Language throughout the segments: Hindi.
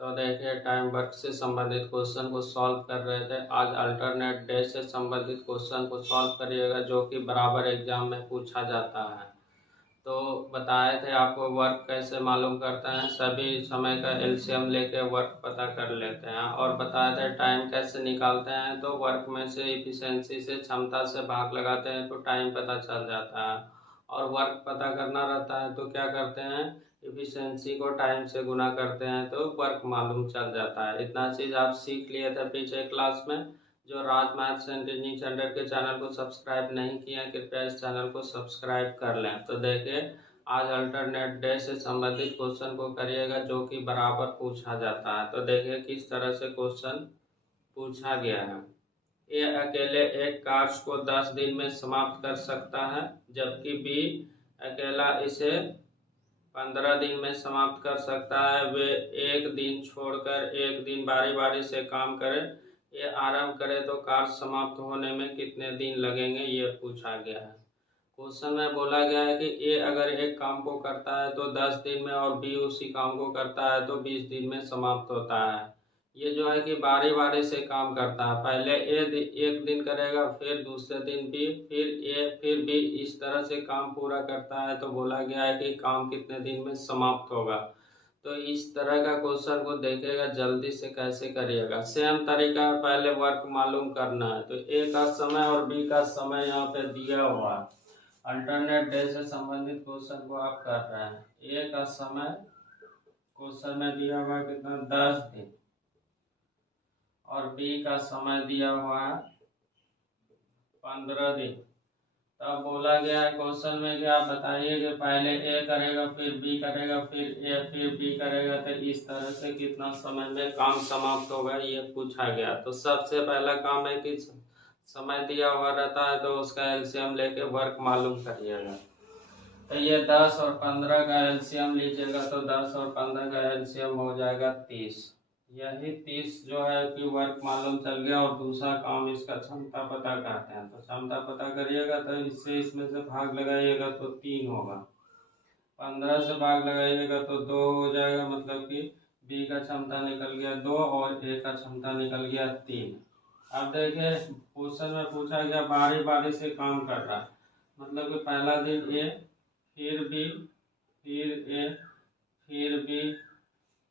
तो देखिए टाइम वर्क से संबंधित क्वेश्चन को सॉल्व कर रहे थे। आज अल्टरनेट डे से संबंधित क्वेश्चन को सॉल्व करिएगा जो कि बराबर एग्जाम में पूछा जाता है। तो बताए थे आपको वर्क कैसे मालूम करते हैं, सभी समय का एलसीएम लेके वर्क पता कर लेते हैं। और बताए थे टाइम कैसे निकालते हैं, तो वर्क में से इफिशिएंसी से क्षमता से भाग लगाते हैं तो टाइम पता चल जाता है। और वर्क पता करना रहता है तो क्या करते हैं, इफिशिएंसी को टाइम से गुना करते हैं तो वर्क मालूम चल जाता है। इतना चीज़ आप सीख लिए थे पीछे क्लास में। जो राज मैथ्स एंड रीजनिंग सेंटर के चैनल को सब्सक्राइब नहीं किए हैं, कृपया इस चैनल को सब्सक्राइब कर लें। तो देखिए आज अल्टरनेट डे से संबंधित क्वेश्चन को करिएगा जो कि बराबर पूछा जाता है। तो देखिए किस तरह से क्वेश्चन पूछा गया है। ए अकेले एक कार्य को 10 दिन में समाप्त कर सकता है, जबकि बी अकेला इसे 15 दिन में समाप्त कर सकता है। वे एक दिन छोड़कर एक दिन बारी बारी से काम करें। ये आरंभ करे तो कार्य समाप्त होने में कितने दिन लगेंगे, ये पूछा गया है। क्वेश्चन में बोला गया है कि ए अगर एक काम को करता है तो 10 दिन में और बी उसी काम को करता है तो 20 दिन में समाप्त होता है। ये जो है कि बारी बारी से काम करता है, पहले ए एक दिन करेगा, फिर दूसरे दिन बी, फिर ए, फिर बी, इस तरह से काम पूरा करता है। तो बोला गया है कि काम कितने दिन में समाप्त होगा। तो इस तरह का क्वेश्चन को देखेगा जल्दी से कैसे करिएगा। सेम तरीका है, पहले वर्क मालूम करना है। तो ए का समय और बी का समय यहाँ पे दिया हुआ है। अल्टरनेट डे से संबंधित क्वेश्चन को आप कर रहे हैं। ए का समय क्वेश्चन में दिया हुआ है कितना, 10 दिन, और बी का समय दिया हुआ है 15 दिन। तब बोला गया है क्वेश्चन में कि आप बताइए कि पहले ए करेगा, फिर बी करेगा, फिर ए, फिर बी करेगा, तो इस तरह से कितना समय में काम समाप्त होगा, ये पूछा गया। तो सबसे पहला काम है कि समय दिया हुआ रहता है तो उसका एलसीएम लेके वर्क मालूम करिएगा। तो ये 10 और 15 का एलसीएम लीजिएगा तो 10 और 15 का एलसीएम हो जाएगा 30। यही 30 जो है कि वर्क मालूम चल गया। और दूसरा काम इसका क्षमता पता करते हैं। तो क्षमता पता करिएगा तो इससे इसमें से भाग लगाइएगा तो 3 होगा, 15 से भाग लगाइएगा तो 2 हो जाएगा, मतलब कि बी का क्षमता निकल गया 2 और ए का क्षमता निकल गया 3। अब देखिए क्वेश्चन में पूछा गया बारी बारी से काम कर रहा है, मतलब कि पहला दिन ए, फिर बी, फिर ए, फिर बी,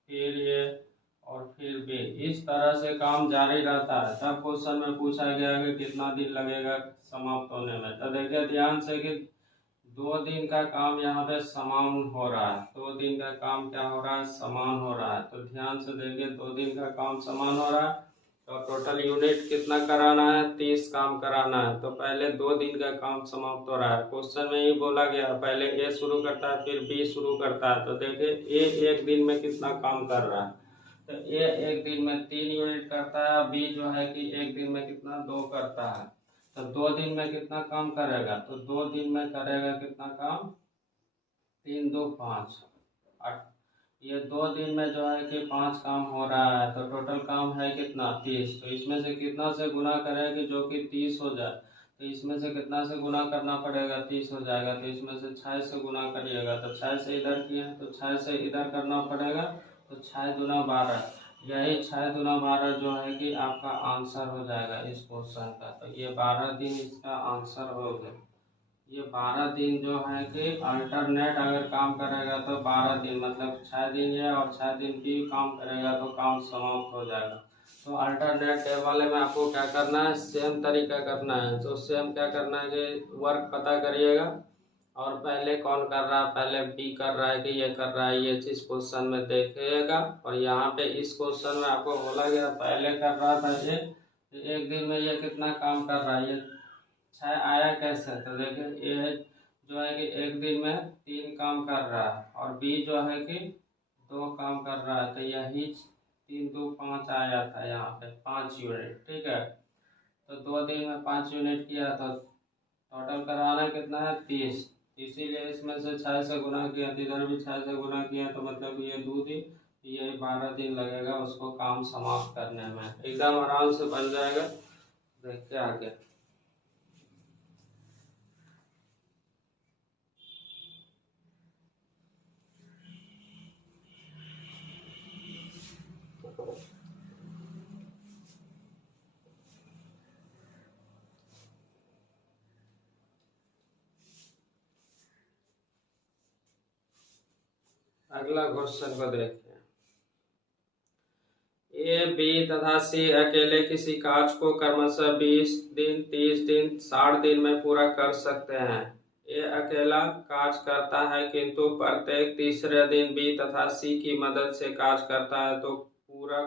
फिर ए और फिर बी, इस तरह से काम जारी रहता है। तब क्वेश्चन में पूछा गया है कि कितना दिन लगेगा समाप्त होने में। तो देखिए ध्यान से कि 2 दिन का काम यहाँ पे समान हो रहा है। 2 दिन का काम क्या हो रहा है, समान हो रहा है। तो ध्यान से देखिए 2 दिन का काम समान हो रहा है। तो टोटल यूनिट कितना कराना है, 30 काम कराना है। तो पहले 2 दिन का काम समाप्त हो रहा है। क्वेश्चन में ही बोला गया पहले ए शुरू करता है फिर बी शुरू करता है। तो देखिए ए एक दिन में कितना काम कर रहा है, तो ए एक दिन में 3 यूनिट करता है, बी जो है कि एक दिन में कितना 2 करता है। तो 2 दिन में कितना काम करेगा, तो 2 दिन में करेगा कितना काम, 3 2 5, ये 2 दिन में जो है कि 5 काम हो रहा है। तो टोटल काम है कितना, 30। तो इसमें से कितना से गुना करेंगे जो कि 30 हो जाए। तो इसमें से कितना से गुना करना पड़ेगा, 30 हो जाएगा। तो इसमें से 6 से गुना करिएगा, तो 6 से इधर किए तो 6 से इधर करना पड़ेगा। तो 6 दूना 12, यही 6 दूना 12 जो है कि आपका आंसर हो जाएगा इस क्वेश्चन का। तो ये 12 दिन इसका आंसर हो गया। ये 12 दिन जो है कि अल्टरनेट अगर काम करेगा तो 12 दिन, मतलब 6 दिन ये और 6 दिन भी काम करेगा तो काम समाप्त हो जाएगा। तो अल्टरनेट डे वाले में आपको क्या करना है, सेम तरीका करना है। तो सेम क्या करना है कि वर्क पता करिएगा, और पहले कौन कर रहा है, पहले बी कर रहा है कि ये कर रहा है, ये चीज़ क्वेश्चन में देखिएगा। और यहाँ पे इस क्वेश्चन में आपको बोला गया पहले कर रहा था ये, एक दिन में ये कितना काम कर रहा है, ये 6 आया कैसे। तो देखिए ए जो है कि एक दिन में 3 काम कर रहा है, और बी जो है कि 2 काम कर रहा है। तो यही 3 2 5 आया था यहाँ पे 5 यूनिट, ठीक है। तो 2 दिन में 5 यूनिट किया तो टोटल करवाना कितना है, 30। इसीलिए इसमें से 6 से गुना किया, तो इधर भी 6 से गुना किया, तो मतलब ये 2 दिन, ये 12 दिन लगेगा उसको काम समाप्त करने में। एकदम आराम से बन जाएगा। देखते आगे। अगला क्वेश्चन को देखिए। ए, बी तथा सी अकेले किसी कार्य को क्रमशः 20 दिन, 30 दिन, 60 दिन में पूरा कर सकते हैं। ए अकेला कार्य करता है, किंतु प्रत्येक तीसरे दिन बी तथा सी की मदद से कार्य करता है, तो पूरा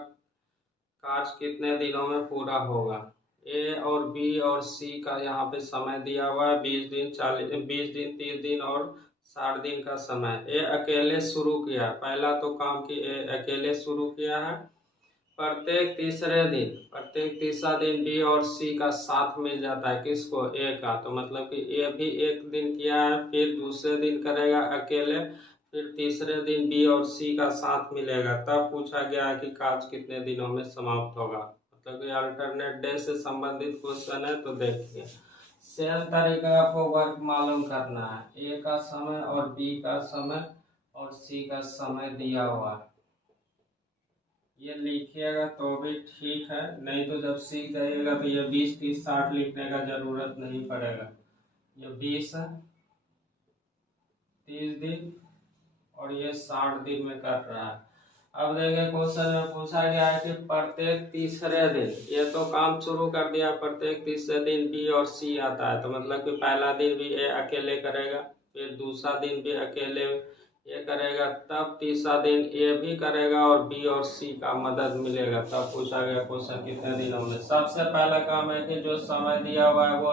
कार्य कितने दिनों में पूरा होगा। ए और बी और सी का यहाँ पे समय दिया हुआ है 20 दिन, 30 दिन और 60 दिन का समय। ए अकेले शुरू किया, पहला तो काम की ए अकेले शुरू किया है। प्रत्येक तीसरा दिन बी और सी का साथ मिल जाता है, किसको, ए का। तो मतलब कि ए भी एक दिन किया है, फिर दूसरे दिन करेगा अकेले, फिर तीसरे दिन बी और सी का साथ मिलेगा। तब पूछा गया है कि कार्य कितने दिनों में समाप्त होगा। मतलब कि अल्टरनेट डे से संबंधित क्वेश्चन है। तो देखिए, सेम तरीका आपको वर्क मालूम करना है। ए का समय और बी का समय और सी का समय दिया हुआ है, ये लिखिएगा तो भी ठीक है, नहीं तो जब सीख जाइएगा तो ये 20, 30, 60 लिखने का जरूरत नहीं पड़ेगा। ये 20, 30 दिन और ये 60 दिन में कर रहा है। अब देखिए क्वेश्चन में पूछा गया है कि प्रत्येक तीसरे दिन, ये तो काम शुरू कर दिया, प्रत्येक तीसरे दिन बी और सी आता है। तो मतलब कि पहला दिन भी ए अकेले करेगा, फिर दूसरा दिन भी अकेले ये करेगा, तब तीसरा दिन ए भी करेगा और बी और सी का मदद मिलेगा। तब पूछा गया क्वेश्चन कितने दिनों में। सबसे पहला काम है कि जो समय दिया हुआ है वो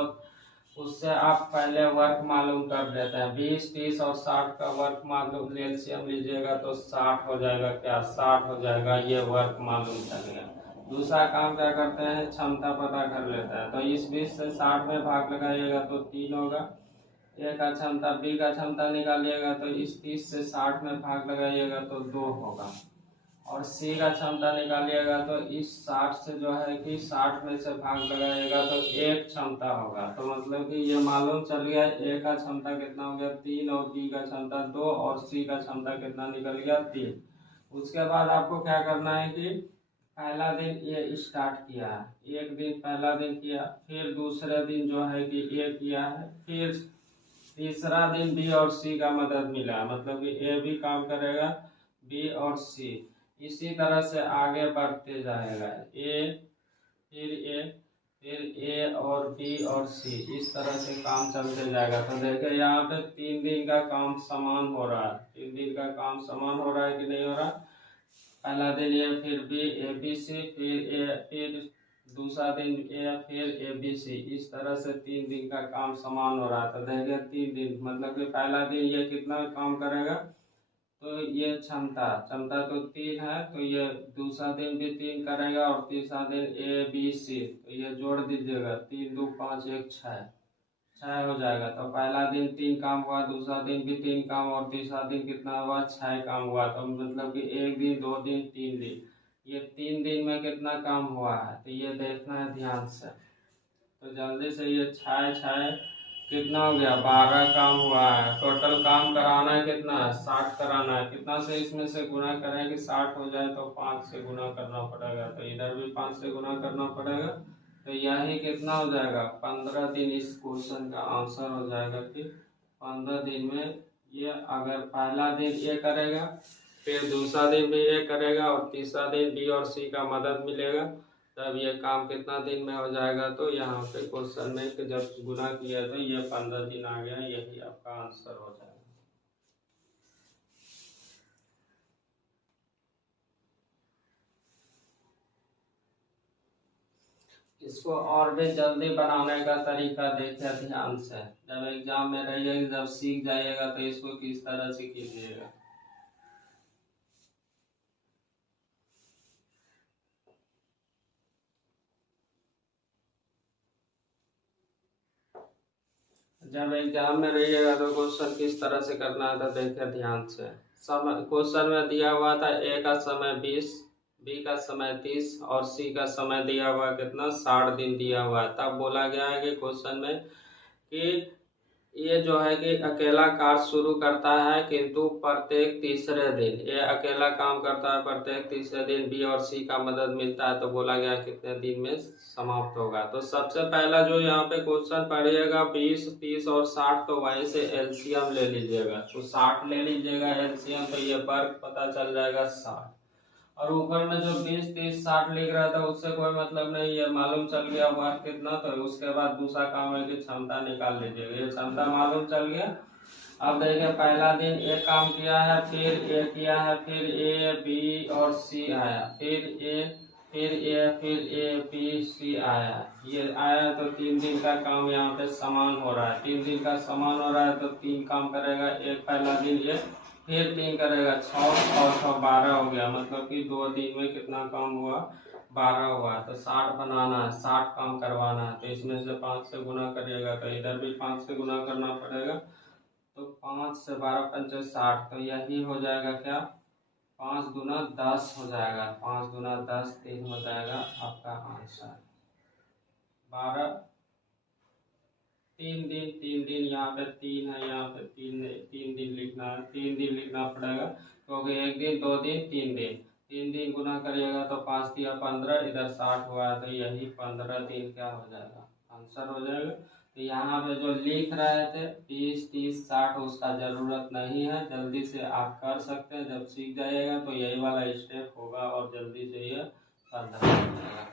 उससे आप पहले वर्क मालूम कर देते हैं। 20, 30 और 60 का वर्क मालूम एलसीएम लीजिएगा तो 60 हो जाएगा। क्या 60 हो जाएगा, ये वर्क मालूम चल गया। दूसरा काम क्या करते हैं, क्षमता पता कर लेते हैं। तो इस 20 से 60 में भाग लगाइएगा तो 3 होगा। ए का क्षमता, बी का क्षमता निकालिएगा तो इस 30 से 60 में भाग लगाइएगा तो 2 होगा। और सी का क्षमता निकालिएगा तो इस 60 से जो है कि 60 में से भाग लगाइएगा तो 1 क्षमता होगा। तो मतलब कि ये मालूम चल गया ए का क्षमता कितना हो गया 3, और बी का क्षमता 2, और सी का क्षमता कितना निकल गया 3। उसके बाद आपको क्या करना है कि पहला दिन ये स्टार्ट किया है, एक दिन पहला दिन किया, फिर दूसरे दिन जो है कि ए किया है, फिर तीसरा दिन बी और सी का मदद मिला, मतलब कि ए भी काम करेगा, बी और सी, इसी तरह से आगे बढ़ते जाएगा। फिर ए और बी और सी, इस तरह से काम चलते जाएगा। तो देखिए यहाँ पे 3 दिन का काम समान हो रहा है। 3 दिन का काम समान हो रहा है कि नहीं हो रहा। पहला दिन ए, फिर बी, ए बी सी, फिर ए, फिर दूसरा दिन ए, फिर ए बी सी, इस तरह से 3 दिन का काम समान हो रहा है। तो देखिए 3 दिन मतलब कि पहला दिन ये कितना काम करेगा, तो ये क्षमता तो 3 है, तो ये दूसरा दिन भी 3 करेगा, और तीसरा दिन ए बी सी, तो ये जोड़ दीजिएगा 3, 2, 5, 1, 6 हो जाएगा। तो पहला दिन 3 काम हुआ, दूसरा दिन भी 3 काम, और तीसरा दिन कितना हुआ 6 काम हुआ। तो मतलब कि 1 दिन, 2 दिन, 3 दिन, ये 3 दिन में कितना काम हुआ है, तो ये देखना है ध्यान से। तो जल्दी से ये 6 कितना हो गया 12 काम हुआ है। टोटल काम कराना है कितना है 60 कराना है। कितना से इसमें से गुना करें कि 60 हो जाए, तो 5 से गुना करना पड़ेगा, तो इधर भी 5 से गुना करना पड़ेगा। तो यही कितना हो जाएगा 15 दिन। इस क्वेश्चन का आंसर हो जाएगा कि 15 दिन में ये अगर पहला दिन ये करेगा, फिर दूसरा दिन भी ये करेगा, और तीसरा दिन बी और सी का मदद मिलेगा, तब ये काम कितना दिन में हो जाएगा। तो यहाँ पे क्वेश्चन में कि जब गुना किया तो ये 15 दिन आ गया, यही आपका आंसर हो जाएगा। इसको और भी जल्दी बनाने का तरीका देखिए ध्यान से। जब एग्जाम में रहिएगा, जब सीख जाइएगा तो इसको किस तरह से कीजिएगा। जब एग्जाम में रहिएगा तो क्वेश्चन किस तरह से करना है, तो देखिए ध्यान से। समय क्वेश्चन में दिया हुआ था ए का समय 20, बी का समय 30 और सी का समय दिया हुआ कितना 60 दिन दिया हुआ है। तब बोला गया है कि क्वेश्चन में कि ये जो है कि अकेला कार्य शुरू करता है, किंतु प्रत्येक तीसरे दिन ये अकेला काम करता है। प्रत्येक तीसरे दिन बी और सी का मदद मिलता है, तो बोला गया कितने दिन में समाप्त होगा। तो सबसे पहला जो यहाँ पे क्वेश्चन पढ़िएगा 20, 30 और 60, तो वहीं से एलसीएम ले लीजिएगा। तो 60 ले लीजिएगा एलसीएम, तो ये वर्ग पता चल जाएगा 60। और ऊपर में जो 20, 30, 60 लिख रहा था उससे कोई मतलब नहीं है, मालूम चल गया वर्क कितना। तो उसके बाद दूसरा काम है कि क्षमता निकाल लीजिएगा। ये क्षमता मालूम चल गया। अब देखिए पहला दिन ए काम किया है, फिर ए किया है, फिर ए बी और सी आया, फिर ए बी सी आया। ये आया तो 3 दिन का काम यहाँ पे समान हो रहा है। 3 दिन का समान हो रहा है तो 3 काम करेगा। एक पहला दिन ये, फिर 3 करेगा 6 और 6 12 हो गया। मतलब कि 2 दिन में कितना काम हुआ, 12 हुआ। तो 60 बनाना है, 60 काम करवाना है। तो इसमें से 5 से गुना करिएगा, तो इधर भी 5 से गुना करना पड़ेगा। तो 5 से 12 पंचे 60, तो यही हो जाएगा क्या, 5 दूना 10 हो जाएगा। 5 दूना 10, 3 हो जाएगा आपका आंसर 12। 3 दिन यहाँ पे 3 है, यहाँ पे 3 दिन लिखना है। 3 दिन लिखना पड़ेगा, क्योंकि 1 दिन 2 दिन 3 दिन। 3 दिन गुना करिएगा तो 5 दिया 15, इधर 60 हुआ है, तो यही 15 दिन क्या हो जाएगा, आंसर हो जाएगा। तो यहाँ पे जो लिख रहे थे 20, 30, 60, उसका जरूरत नहीं है। जल्दी से आप कर सकते हैं, जब सीख जाइएगा तो यही वाला स्टेप होगा और जल्दी से ये 15 हो जाएगा।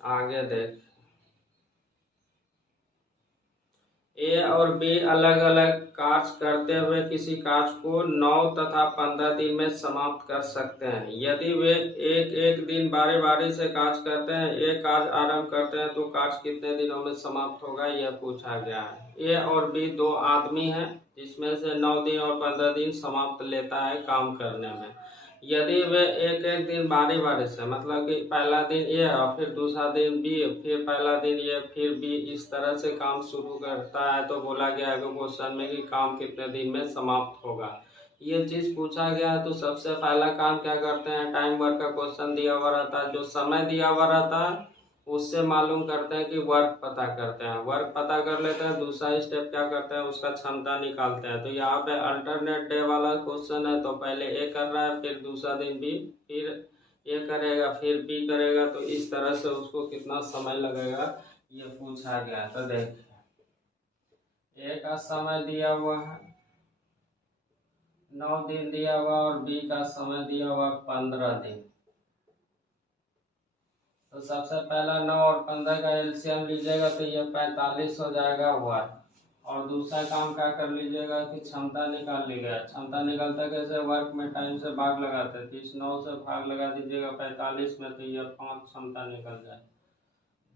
आगे देख, ए और बी अलग अलग कार्य करते हुए किसी कार्य को 9 तथा 15 दिन में समाप्त कर सकते हैं। यदि वे एक एक दिन बारी बारी से कार्य करते हैं, एक कार्य आरंभ करते हैं, तो कार्य कितने दिनों में समाप्त होगा, यह पूछा गया है। ए और बी 2 आदमी हैं, जिसमें से 9 दिन और 15 दिन समाप्त लेता है काम करने में। यदि वे एक एक दिन बारी बारी से, मतलब कि पहला दिन ये और फिर दूसरा दिन बी, फिर पहला दिन ये फिर बी, इस तरह से काम शुरू करता है, तो बोला गया है क्वेश्चन में कि काम कितने दिन में समाप्त होगा। ये चीज पूछा गया है। तो सबसे पहला काम क्या करते हैं, टाइम वर्क का क्वेश्चन दिया हुआ रहता है, जो समय दिया हुआ रहता है उससे मालूम करते हैं कि वर्क पता करते हैं। वर्क पता कर लेते हैं, दूसरा स्टेप क्या करते हैं, उसका क्षमता निकालते हैं। तो यहाँ पे अल्टरनेट डे वाला क्वेश्चन है, तो पहले ए कर रहा है, फिर दूसरा दिन बी, फिर ए करेगा, फिर बी करेगा। तो इस तरह से उसको कितना समय लगेगा ये पूछा गया। तो देखिए ए का समय दिया हुआ है 9 दिन दिया हुआ, और बी का समय दिया हुआ 15 दिन। तो सबसे पहला 9 और 15 का एलसीएम लीजिएगा, तो ये 45 हो जाएगा वर्क। और दूसरा काम क्या कर लीजिएगा कि क्षमता निकाल लीजिएगा। क्षमता निकालता कैसे, वर्क में टाइम से भाग लगाते हैं। 30 9 से भाग लगा दीजिएगा 45 में, तो ये 5 क्षमता निकल जाए।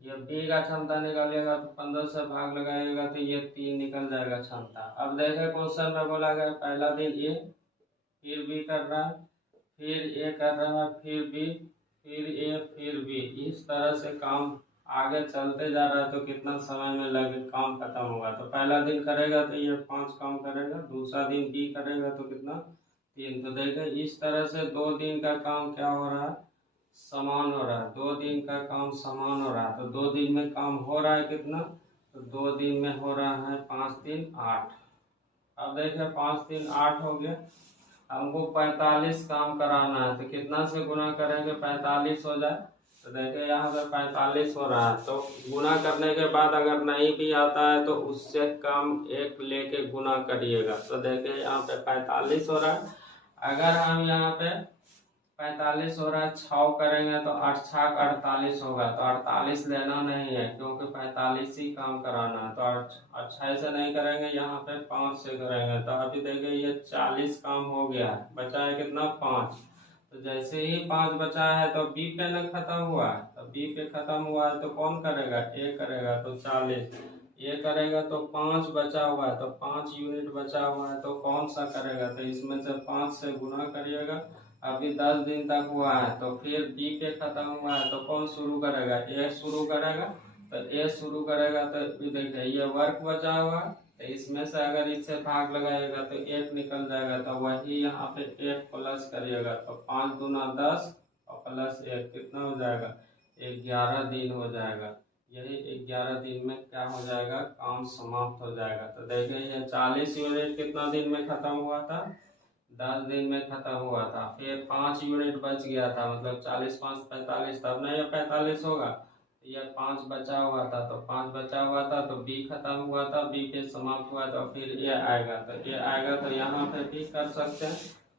ये बी का क्षमता निकालिएगा तो 15 से भाग लगाइएगा, तो ये 3 निकल जाएगा क्षमता। अब देखें क्वेश्चन में बोला गया पहला दिन ए, फिर बी कर रहा है, फिर ए कर रहा है, फिर बी, फिर ए, फिर बी। इस तरह से काम आगे चलते जा रहा है, तो कितना समय में लगे काम खत्म होगा। तो पहला दिन करेगा तो ये 5 काम करेगा, दूसरा दिन बी करेगा तो कितना 3। तो देखें इस तरह से 2 दिन का काम क्या हो रहा है, समान हो रहा है। 2 दिन का काम समान हो रहा है, तो 2 दिन में काम हो रहा है कितना, तो 2 दिन में हो रहा है 5 दिन 8। अब देखें 5 दिन 8 हो गया। हमको 45 काम कराना है, तो कितना से गुना करेंगे 45 हो जाए। तो देखिए यहाँ पे 45 हो रहा है, तो गुना करने के बाद अगर नहीं भी आता है तो उससे कम एक लेके गुना करिएगा। तो देखिए यहाँ पे 45 हो रहा है। अगर हम यहाँ पे 45 हो रहा है, 6 करेंगे तो 8 6 48 होगा। तो 48 लेना नहीं है, क्योंकि 45 ही काम कराना है। तो 6 से नहीं करेंगे, यहाँ पे 5 से करेंगे। तो अभी देखिए ये 40 काम हो गया है, बचा है कितना 5। तो जैसे ही 5 बचा है तो बी पे न खत्म हुआ है, तो बी पे खत्म हुआ है तो कौन करेगा, ए करेगा। तो 40 ये करेगा, तो 5 बचा हुआ है, तो 5 यूनिट बचा हुआ है, तो कौन सा करेगा, तो इसमें से 5 से गुना करिएगा। अभी 10 दिन तक हुआ है, तो फिर बी पे खत्म हुआ है, तो कौन शुरू करेगा, ए शुरू करेगा। तो ए शुरू करेगा, तो देखिए ये वर्क बचा हुआ है, तो इसमें से अगर इससे भाग लगाएगा तो 1 निकल जाएगा, तो वही यहाँ पे 1 प्लस करिएगा तो 5 दूना 10 और प्लस 1 कितना हो जाएगा, 11 दिन हो जाएगा। यही 11 दिन में क्या हो जाएगा, काम समाप्त हो जाएगा। तो देखिए ये 40 यूनिट कितना दिन में खत्म हुआ था, 10 दिन में खत्म हुआ था। फिर 5 यूनिट बच गया था, मतलब 40 5 45, तब ना ये 45 होगा। ये 5 बचा हुआ था, तो 5 बचा हुआ था तो बी खत्म हुआ था, बी पे समाप्त हुआ तो फिर ये आएगा, तो ये आएगा तो यहाँ पे भी कर सकते हैं।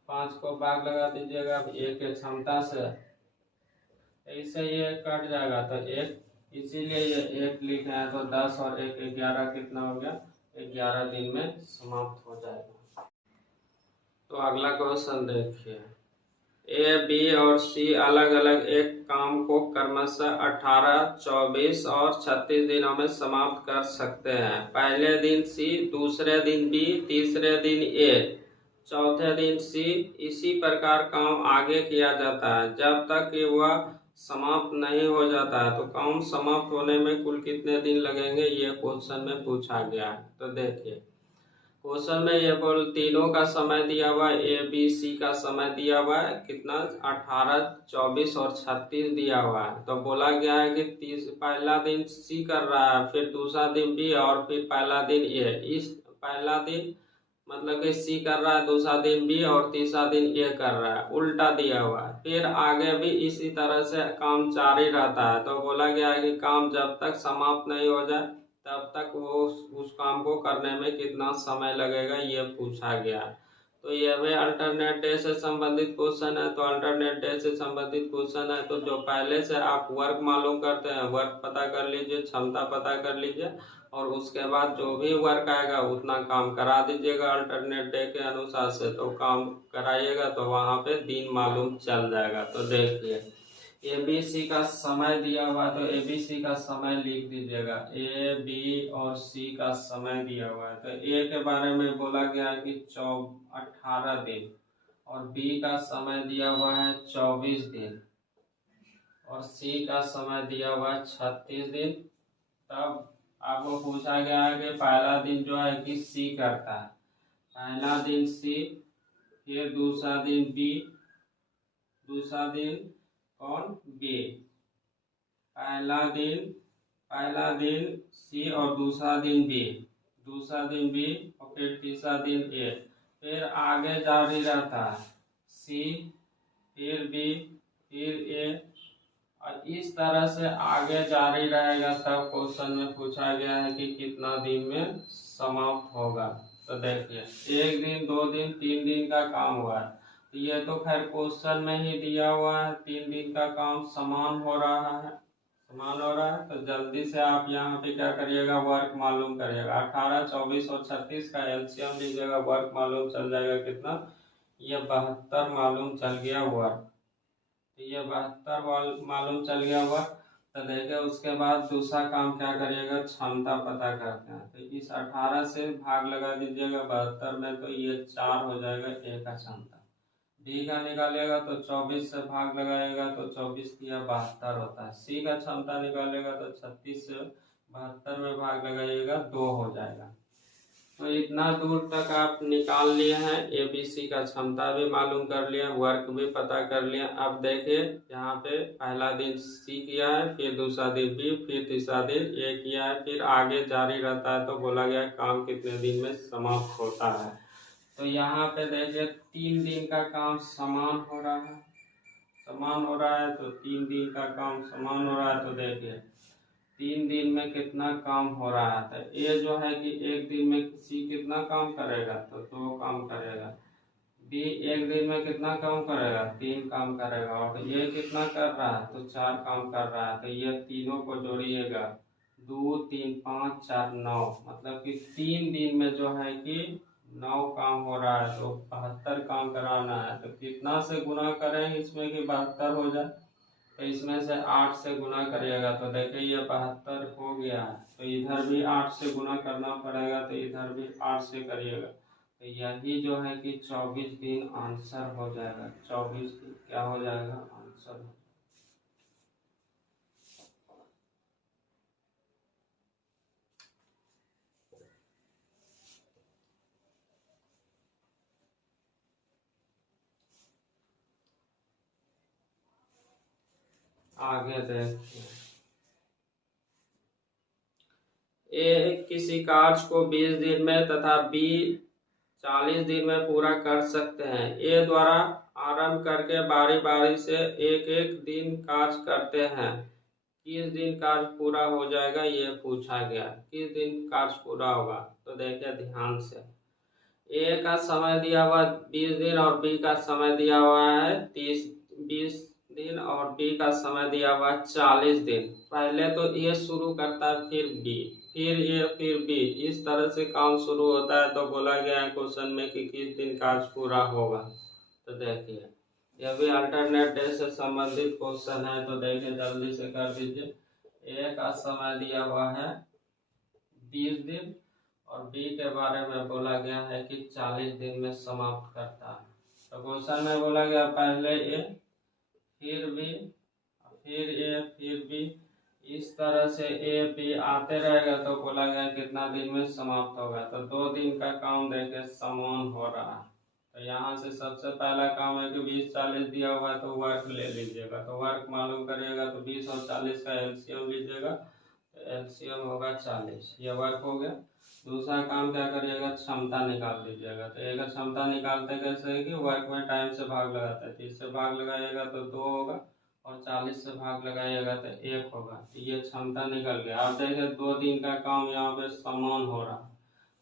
5 को भाग लगा दीजिएगा अब ए के क्षमता से, इससे ये कट जाएगा तो 1, इसीलिए ये 1 लिखे हैं। तो 10 और 1 11 कितना हो गया, 11 दिन में समाप्त हो जाएगा। तो अगला क्वेश्चन देखिए, ए बी और सी अलग अलग एक काम को क्रमशः 18, 24 और 36 दिनों में समाप्त कर सकते हैं। पहले दिन सी, दूसरे दिन बी, तीसरे दिन ए, चौथे दिन सी। इसी प्रकार काम आगे किया जाता है जब तक कि वह समाप्त नहीं हो जाता है। तो काम समाप्त होने में कुल कितने दिन लगेंगे, ये क्वेश्चन में पूछा गया है। तो देखिए क्वेश्चन में ये बोल तीनों का समय दिया हुआ है, ए बी सी का समय दिया हुआ है कितना, 18, 24 और 36 दिया हुआ है। तो बोला गया है कि पहला दिन सी कर रहा है, फिर दूसरा दिन बी और फिर पहला दिन ए। इस पहला दिन मतलब कि सी कर रहा है, दूसरा दिन बी और तीसरा दिन ए कर रहा है, उल्टा दिया हुआ है। फिर आगे भी इसी तरह से काम जारी रहता है। तो बोला गया है कि काम जब तक समाप्त नहीं हो जाए तब तक वो उस काम को करने में कितना समय लगेगा, ये पूछा गया है। तो ये भी अल्टरनेट डे से संबंधित क्वेश्चन है। तो अल्टरनेट डे से संबंधित क्वेश्चन है तो जो पहले से आप वर्क मालूम करते हैं, वर्क पता कर लीजिए, क्षमता पता कर लीजिए और उसके बाद जो भी वर्क आएगा उतना काम करा दीजिएगा अल्टरनेट डे के अनुसार से। तो काम कराइएगा तो वहाँ पे दिन मालूम चल जाएगा। तो देखिए ए बी सी का समय दिया हुआ, तो ए बी सी का समय लिख दीजिएगा, ए बी और सी का समय दिया हुआ है। तो ए के बारे में बोला गया है कि 18 दिन और बी का समय दिया हुआ है 24 दिन और सी का समय दिया हुआ है 36 दिन। तब आपको पूछा गया है कि पहला दिन जो है कि सी करता है, पहला दिन सी, फिर दूसरा दिन बी, दूसरा दिन कौन, बी। पहला दिन सी और दूसरा दिन बी, दूसरा दिन बी और फिर तीसरा दिन ए। फिर आगे जारी रहता है, सी फिर बी फिर ए और इस तरह से आगे जारी रहेगा। तब क्वेश्चन में पूछा गया है कि कितना दिन में समाप्त होगा। तो देखिए 1 दिन 2 दिन 3 दिन का काम हुआ है, तो ये तो खैर क्वेश्चन में ही दिया हुआ है। 3 दिन का काम समान हो रहा है, समान हो रहा है। तो जल्दी से आप यहाँ पे क्या करिएगा, वर्क मालूम करिएगा। 18, 24 और 36 का एलसीएम लीजिएगा, वर्क मालूम चल जाएगा कितना, ये 72 मालूम चल गया वर्क। तो ये 72 मालूम चल गया वर्क। तो देखिए उसके बाद दूसरा काम क्या करिएगा, क्षमता पता करते हैं। तो इस 18 से भाग लगा दीजिएगा 72 में, तो ये 4 हो जाएगा ए का क्षमता। बी का निकालेगा तो 24 से भाग लगाएगा तो 24 किया 72 होता है। सी का क्षमता निकालेगा तो 36 से 72 में भाग लगाइएगा 2 हो जाएगा। तो इतना दूर तक आप निकाल लिए हैं, एबीसी का क्षमता भी मालूम कर लिया, वर्क भी पता कर लिया। अब देखिए यहाँ पे पहला दिन सी किया है, फिर दूसरा दिन बी, फिर तीसरा दिन ए किया है, फिर आगे जारी रहता है। तो बोला गया काम कितने दिन में समाप्त होता है। तो यहाँ पे देखिए 3 दिन का काम समान हो रहा है, समान हो रहा है। तो 3 दिन का काम समान हो रहा है। तो देखिए 3 दिन में कितना काम हो रहा है। तो ये जो है कि 1 दिन में सी कितना काम करेगा, तो 2 काम करेगा। बी 1 दिन में कितना काम करेगा, 3 काम करेगा। और ये कितना कर रहा है, तो 4 काम कर रहा है। तो ये तीनों को जोड़िएगा, 2 3 5 4 9, मतलब कि 3 दिन में जो है कि 9 काम हो रहा है। तो 72 काम कराना है। तो कितना से गुना करें इसमें कि 72 हो जाए, तो इसमें से 8 से गुना करिएगा। तो देखिए ये 72 हो गया है, तो इधर भी 8 से गुना करना पड़ेगा, तो इधर भी 8 से करिएगा। तो यही जो है कि 24 दिन आंसर हो जाएगा। 24 दिन क्या हो जाएगा, आंसर। आगे देखिए, ए किसी कार्य को 20 दिन में तथा बी 40 दिन में पूरा कर सकते हैं। ए द्वारा आरंभ करके बारी बारी से एक एक दिन कार्य करते हैं। किस दिन कार्य पूरा हो जाएगा ये पूछा गया। किस दिन कार्य पूरा होगा, तो देखिए ध्यान से, ए का समय दिया हुआ 20 दिन और बी का समय दिया हुआ है 20 दिन और बी का समय दिया हुआ है 40 दिन। पहले तो ये शुरू करता है, फिर बी, फिर ये, फिर बी, इस तरह से काम शुरू होता है। तो बोला गया है क्वेश्चन में कि किस दिन कार्य पूरा होगा। तो देखिए यह भी अल्टरनेट डे से संबंधित क्वेश्चन है, तो देखिए जल्दी से कर दीजिए। ए का समय दिया हुआ है 20 दिन और बी के बारे में बोला गया है कि 40 दिन में समाप्त करता है। तो क्वेश्चन में बोला गया पहले ए, फिर बी, फिर ए, फिर बी, इस तरह से ए बी आते रहेगा। तो बोला गया कितना दिन में समाप्त होगा। तो 2 दिन का काम देखिए समान हो रहा है। तो यहाँ से सबसे पहला काम है कि 20-40 दिया हुआ है, तो वर्क ले लीजिएगा। तो वर्क मालूम करिएगा, तो 20 और 40 का एलसीएम लीजिएगा, तो एलसीएम होगा 40, ये वर्क हो गया। दूसरा काम क्या करिएगा, क्षमता निकाल दीजिएगा। तो एक क्षमता निकालते कैसे है कि वर्क में टाइम से भाग लगाता है। 30 से भाग लगाइएगा तो 2 होगा और 40 से भाग लगाइएगा तो 1 होगा। तो ये क्षमता निकल गया। आप देखिए 2 दिन का काम यहाँ पे समान हो रहा है।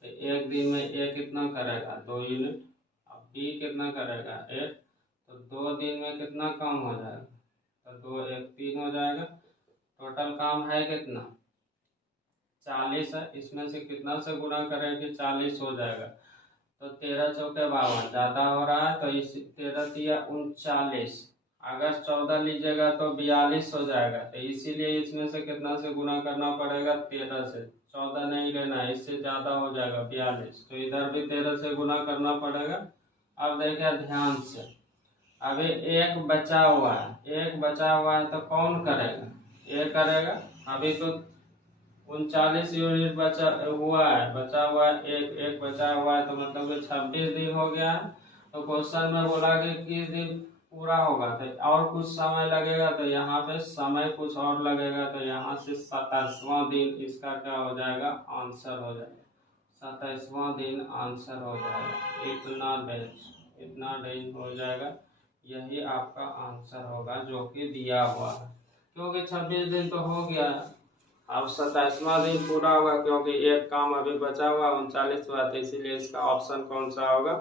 तो एक दिन में ए कितना करेगा, 2 यूनिट। अब बी कितना करेगा, 1। तो 2 दिन में कितना काम हो जाएगा, तो 2 1 3 हो जाएगा। टोटल काम है कितना, 40 है। इसमें से कितना से गुणा करेंगे, 40 हो जाएगा। तो 13 चौके 52 ज़्यादा हो रहा है। तो इस 13 दिया 39, अगर 14 लीजिएगा तो 42 हो जाएगा। तो इसीलिए इसमें से कितना से गुणा करना पड़ेगा, 13 से। 14 नहीं लेना है, इससे ज़्यादा हो जाएगा 42। तो इधर भी 13 से गुणा करना पड़ेगा। अब देखिए ध्यान से, अभी एक बचा हुआ है, एक बचा हुआ है, तो कौन करेगा, ये करेगा। अभी तो 39 यूनिट बचा हुआ है, बचा हुआ है, एक बचा हुआ है, तो मतलब कि 26 दिन हो गया है। तो क्वेश्चन में बोला कि किस दिन पूरा होगा, तो और कुछ समय लगेगा। तो यहाँ पे समय कुछ और लगेगा। तो यहाँ से 27वां दिन इसका क्या हो जाएगा, आंसर हो जाएगा। 27वां दिन आंसर हो जाएगा। इतना दिन हो जाएगा। यही आपका आंसर होगा जो कि दिया हुआ है, क्योंकि 26 दिन तो हो गया है। अब 27वां दिन पूरा होगा, क्योंकि एक काम अभी बचा हुआ 39वां, तो इसीलिए इसका ऑप्शन कौन सा होगा,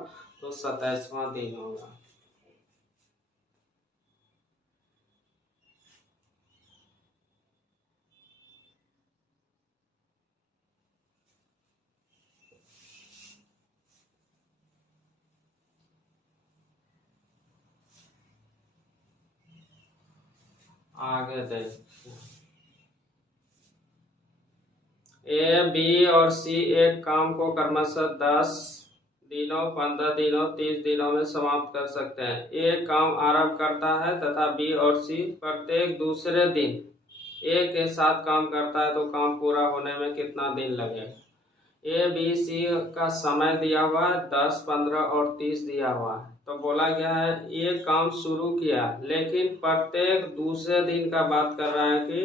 तो 27वां दिन होगा। आगे देखिए, ए बी और सी एक काम को क्रमशः 10 दिनों, 15 दिनों, 30 दिनों में समाप्त कर सकते हैं। ए काम आरंभ करता है तथा बी और सी प्रत्येक दूसरे दिन ए के साथ काम करता है। तो काम पूरा होने में कितना दिन लगेगा। ए बी सी का समय दिया हुआ है 10, 15 और 30 दिया हुआ है। तो बोला गया है ये काम शुरू किया, लेकिन प्रत्येक दूसरे दिन का बात कर रहा है कि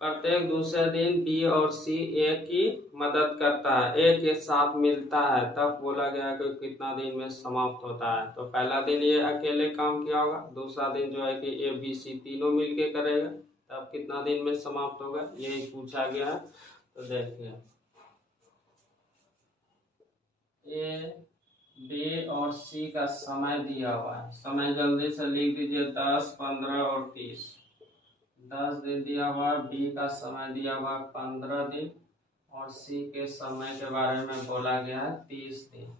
प्रत्येक दूसरे दिन बी और सी ए की मदद करता है, ए के साथ मिलता है। तब बोला गया कि कितना दिन में समाप्त होता है। तो पहला दिन ये अकेले काम किया होगा, दूसरा दिन जो है कि ए बी सी तीनों मिलके करेगा, तब कितना दिन में समाप्त होगा, यही पूछा गया है। तो देखिए ए बी और सी का समय दिया हुआ है, समय जल्दी से लिख दीजिए, 10, 15 और 30। 10 दिन दिया हुआ, बी का समय दिया हुआ 15 दिन और सी के समय के बारे में बोला गया है 30 दिन।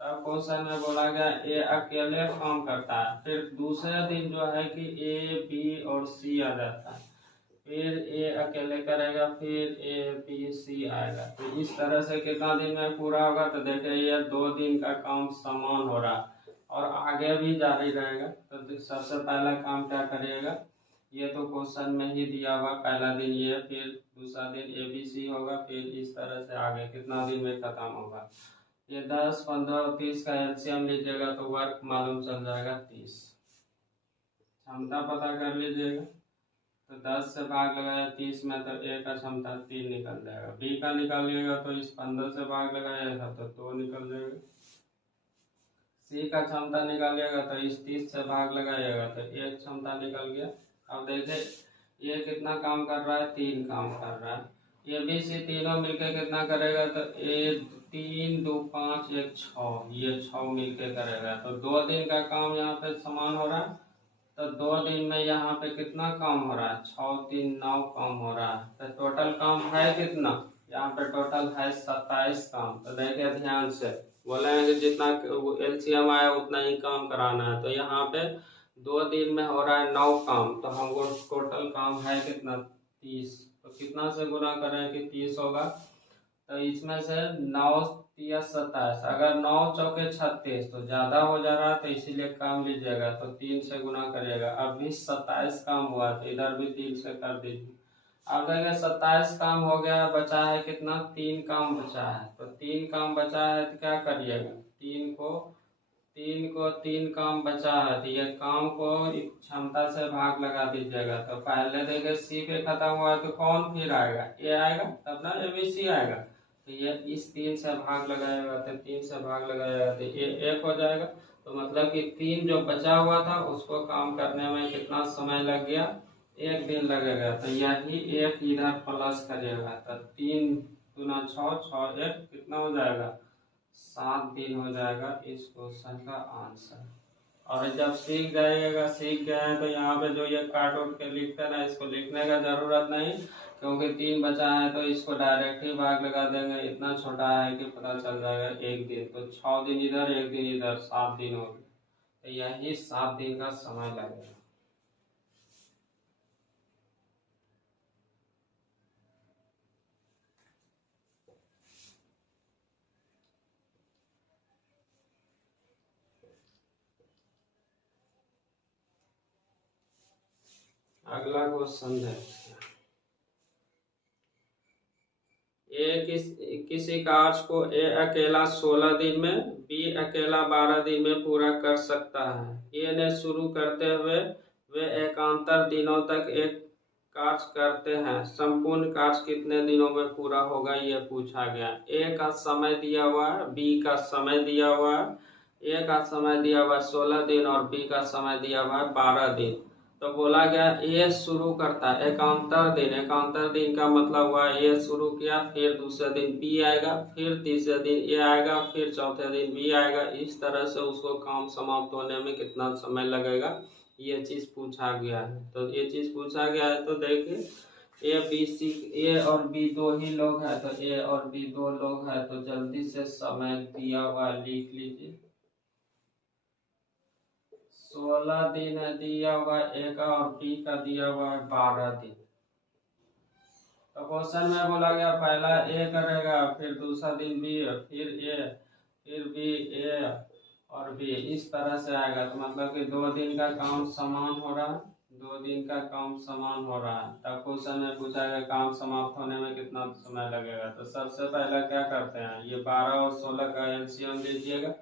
तब क्वेश्चन में बोला गया ए अकेले काम करता है, फिर दूसरे दिन जो है कि ए बी और सी आ जाता है, फिर ए अकेले करेगा, फिर ए बी सी आएगा। तो इस तरह से कितना दिन में पूरा होगा, तो देखिए ये 2 दिन का काम समान हो रहा और आगे भी जारी रहेगा। तो सबसे पहला काम क्या करिएगा, ये तो क्वेश्चन में ही दिया हुआ, पहला दिन ये, फिर दूसरा दिन ए बी सी होगा, फिर इस तरह से आगे कितना दिन में खत्म होगा। ये 10, 15 और 30 का एलसीएम लीजिएगा तो वर्क मालूम चल जाएगा 30। क्षमता पता कर लीजिएगा, तो 10 से भाग लगाया 30 में, तो ए का क्षमता 3 निकल जाएगा। बी का निकालिएगा तो इस 15 से भाग लगाइएगा तो 2 निकल जाएगा। सी का क्षमता निकालिएगा तो इस 30 से भाग लगाइएगा तो एक क्षमता निकल गया। अब देखिए ये कितना काम कर रहा है, 3 काम कर रहा है। ये बी सी तीनों मिलके कितना करेगा, तो ए 3 2 5 1 6, ये 6 मिलके करेगा। तो 2 दिन का काम यहाँ पे समान हो रहा है। तो 2 दिन में यहाँ पे कितना काम हो रहा है, 6 3 9 काम हो रहा है। तो टोटल काम है कितना, यहाँ पे टोटल है 27 काम। तो देखिए ध्यान से बोले हैं कि जितना एलसीएम आया उतना ही काम कराना है। तो यहाँ पे 2 दिन में हो रहा है 9 काम, तो हमको टोटल काम है कितना, 30। तो कितना से गुना करें कि 30 होगा। तो इसमें से 9 या 27, अगर 9 चौके 36 तो ज्यादा हो जा रहा है, तो इसीलिए काम लीजिएगा तो 3 से गुना करिएगा। अब भी 27 काम हुआ तो इधर भी 3 से कर दीजिए। अब देखिए 27 काम हो गया, बचा है कितना, 3 काम बचा है। तो 3 काम बचा है तो क्या करिएगा, 3 काम बचा है तो ये काम को क्षमता से भाग लगा दीजिएगा। तो पहले देखिए सी पे खत्म हुआ है तो कौन फिर आएगा, ए आएगा, तब ना एबीसी आएगा। तो ये इस 3 से भाग लगाएगा तो 3 से भाग लगाएगा तो ये 1 हो जाएगा। तो मतलब कि 3 जो बचा हुआ था उसको काम करने में कितना समय लग गया, 1 दिन लगेगा। तो यही 1 इधर प्लस करिएगा तो 3 गुना 6 6 1 कितना हो जाएगा, 7 दिन हो जाएगा इस क्वेश्चन का आंसर। और जब सीख जाइएगा, सीख गए हैं तो यहाँ पे जो ये काट उठ के लिखते हैं ना, इसको लिखने का जरूरत नहीं, क्योंकि 3 बचा है तो इसको डायरेक्ट ही भाग लगा देंगे। इतना छोटा है कि पता चल जाएगा 1 दिन। तो 6 दिन इधर 1 दिन इधर, 7 दिन हो गए। तो यही 7 दिन का समय लगेगा। अगला क्वेश्चन देखते हैं। किसी कार्य को ए अकेला 16 दिन में, बी अकेला 12 दिन में पूरा कर सकता है। ए ने शुरू करते हुए वे एकांतर दिनों तक एक कार्य करते हैं। संपूर्ण कार्य कितने दिनों में पूरा होगा ये पूछा गया। ए का समय दिया हुआ है, बी का समय दिया हुआ है। ए का समय दिया हुआ है 16 दिन और बी का समय दिया हुआ है 12 दिन। तो बोला गया ए शुरू करता है एकांतर दिन। एकांतर दिन का मतलब हुआ ए शुरू किया, फिर दूसरे दिन बी आएगा, फिर तीसरे दिन ए आएगा, फिर चौथे दिन बी आएगा। इस तरह से उसको काम समाप्त होने में कितना समय लगेगा ये चीज पूछा गया है। तो ये चीज पूछा गया है। तो देखिए ए और बी 2 ही लोग हैं, तो ए और बी 2 लोग हैं। तो जल्दी से समय दिया हुआ लिख लीजिए। 16 दिन है दिया हुआ ए का और बी का दिया हुआ है 12 दिन। तो क्वेश्चन में बोला गया पहला ए करेगा, फिर दूसरा दिन बी, फिर ए, फिर बी, ए और बी, इस तरह से आएगा। तो मतलब कि 2 दिन का काम समान हो रहा है, 2 दिन का काम समान हो रहा है। तब क्वेश्चन में पूछा गया काम समाप्त होने में कितना समय लगेगा। तो सबसे पहले क्या करते हैं, ये 12 और 16 का एलसीएम लीजिएगा।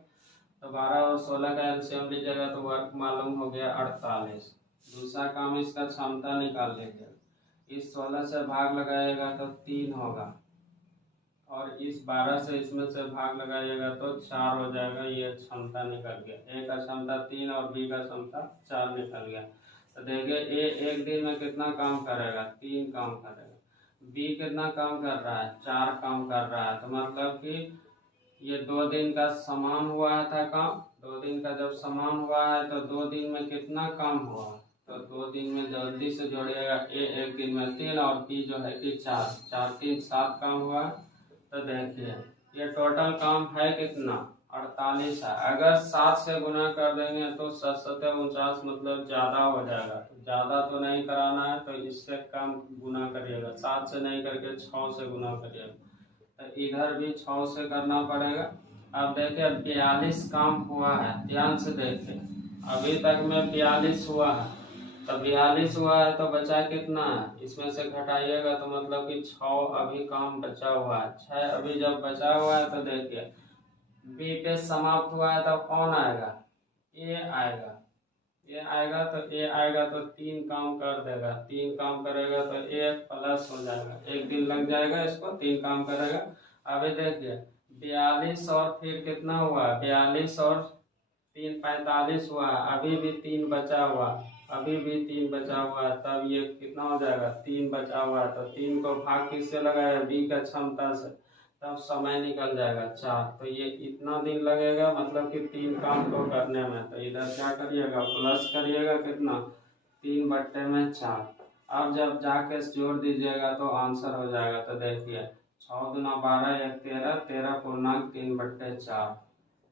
तो 12 और 16 का एलसीएम लीजिएगा तो वर्क मालूम हो गया 48। दूसरा काम इसका क्षमता निकाल लीजिएगा। इस 16 से भाग लगाएगा तो 3 होगा, और इस 12 से इसमें से भाग लगाइएगा तो 4 हो जाएगा। ये क्षमता निकल गया। ए का क्षमता 3 और बी का क्षमता 4 निकल गया। तो देखिए ए 1 दिन में कितना काम करेगा, 3 काम करेगा। बी कितना काम कर रहा है, 4 काम कर रहा है। तो मतलब कि ये 2 दिन का समान हुआ था काम। 2 दिन का जब समान हुआ है तो 2 दिन में कितना काम हुआ, तो 2 दिन में जल्दी से जोड़िएगा। ए 1 दिन में 3 और बी जो है कि 4, 4 3 7 काम हुआ। तो देखिए ये टोटल काम है कितना, 48 है। अगर 7 से गुना कर देंगे तो 7 7 49, मतलब ज्यादा हो जाएगा। ज्यादा तो नहीं कराना है तो इससे कम गुना करिएगा, 7 से नहीं करके 6 से गुना करिएगा। तो इधर भी 6 से करना पड़ेगा। अब देखिए 42 काम हुआ है, ध्यान से देखिए अभी तक में 42 हुआ है। तो 42 हुआ है तो बचा कितना है, इसमें से घटाइएगा तो मतलब कि 6 अभी काम बचा हुआ है। 6 अभी जब बचा हुआ है तो देखिए बी पे समाप्त हुआ है तो कौन आएगा, ए आएगा। ए आएगा तो 3 काम कर देगा, 3 काम करेगा तो 1 प्लस हो जाएगा, 1 दिन लग जाएगा इसको, 3 काम करेगा। अभी देखिए 42 और फिर कितना हुआ, 42 और 3 45 हुआ, अभी भी 3 बचा हुआ, अभी भी 3 बचा हुआ, तब ये कितना हो जाएगा, 3 बचा हुआ, तो 3 को भाग किससे लगाया, बी का क्षमता से, तब समय निकल जाएगा 4। तो ये इतना दिन लगेगा, मतलब कि 3 काम को करने में। तो इधर क्या करिएगा, प्लस करिएगा कितना, 3/4। अब जब जाके जोड़ दीजिएगा तो आंसर हो जाएगा। तो देखिए 6 दूना 12, 1 13, 13/3/4,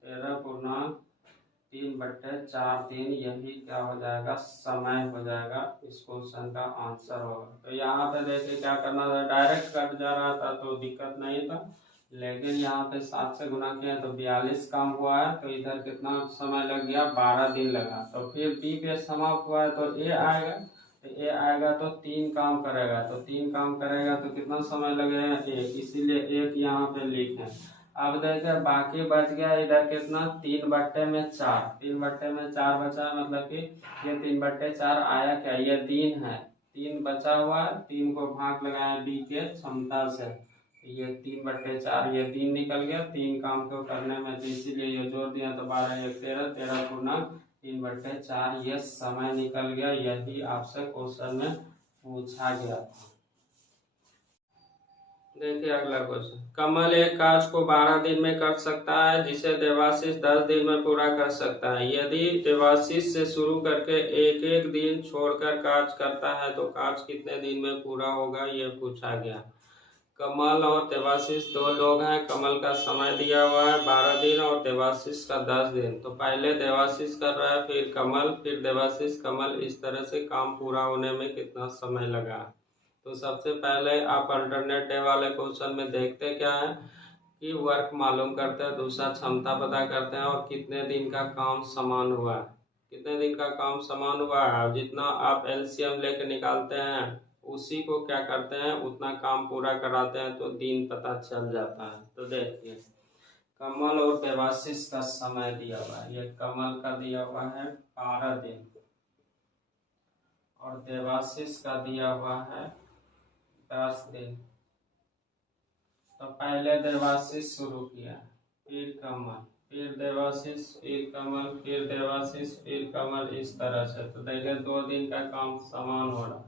13/3/4 दिन, यही क्या हो जाएगा, समय हो जाएगा, इस क्वेश्चन का आंसर होगा। तो यहाँ पे देखिए क्या करना था, डायरेक्ट कट जा रहा था तो दिक्कत नहीं था, लेकिन यहाँ पे 7 से गुना किया तो 42 काम हुआ है, तो इधर कितना समय लग गया, 12 दिन लगा। तो फिर बी पे समाप्त हुआ है तो ए आएगा, तो ए आएगा तो 3 काम करेगा, तो 3 काम करेगा तो कितना समय लगेगा, 1, इसीलिए 1 यहाँ पे लिखे। अब देखिए बाकी बच गया इधर कितना, 3/4, 3/4 बचा, मतलब कि ये 3/4 आया क्या, ये दिन है, 3 बचा हुआ है, 3 को भाग लगाया डी के क्षमता से, ये 3/4 ये दिन निकल गया 3 काम को करने में, तो इसीलिए ये जोड़ दिया तो 12 1 13, 13/3/4 ये समय निकल गया। यही आपसे क्वेश्चन में पूछा गया था। देखिए अगला क्वेश्चन, कमल एक कार्य को 12 दिन में कर सकता है जिसे देवाशीष 10 दिन में पूरा कर सकता है। यदि देवाशीष से शुरू करके एक एक दिन छोड़कर कार्य करता है तो कार्य कितने दिन में पूरा होगा, यह पूछा गया। कमल और देवाशीष 2 लोग हैं। कमल का समय दिया हुआ है 12 दिन और देवाशीष का 10 दिन। तो पहले देवाशीष कर रहा है, फिर कमल, फिर देवाशीष, कमल, इस तरह से काम पूरा होने में कितना समय लगा। तो सबसे पहले आप अल्टरनेट डे वाले क्वेश्चन में देखते क्या है कि वर्क मालूम करते हैं, दूसरा क्षमता पता करते हैं और कितने दिन का काम समान हुआ है, कितने दिन का काम समान हुआ है। जितना आप एलसीएम लेके निकालते हैं उसी को क्या करते हैं, उतना काम पूरा कराते हैं तो दिन पता चल जाता है। तो देखिए कमल और देवाशीष का समय दिया हुआ है, ये कमल का दिया हुआ है 12 दिन और देवाशीष का दिया हुआ है 10 दिन। तो पहले देवाशीष शुरू किया, फिर कमल, फिर देवाशीष, फिर कमल, फिर देवाशीष, फिर कमल, इस तरह से। तो देखिए 2 दिन का काम समान हो रहा है,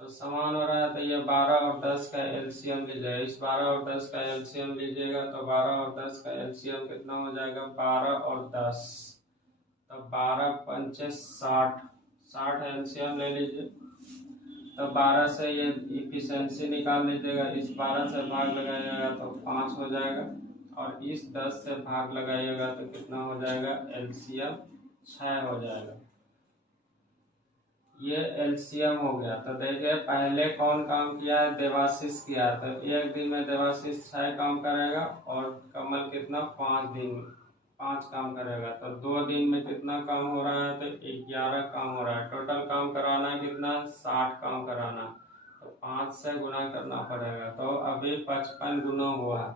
तो समान हो रहा है, तो ये 12 और 10 का एलसीएम लीजिएगा। इस 12 और 10 का एलसीएम लीजिएगा तो 12 और 10 का एलसीएम कितना हो जाएगा, 12 और 10, तो 12 पंचे 60, 60 एलसीएम ले लीजिए। तो 12 से ये इफिशिएंसी निकाल लीजिएगा, इस 12 से भाग लगाइएगा तो 5 हो जाएगा और इस 10 से भाग लगाइएगा तो कितना हो जाएगा, एलसीएम 6 हो जाएगा। ये एलसीएम हो गया। तो देखिए पहले कौन काम किया है, देवाशीष किया, तो एक दिन में देवाशीष 6 काम करेगा और कमल कितना 5 दिन में 5 काम करेगा। तो 2 दिन में कितना काम हो रहा है, तो 11 काम हो रहा है। टोटल काम कराना है कितना, 60 काम कराना, तो 5 से गुना करना पड़ेगा। तो अभी 55 गुना हुआ,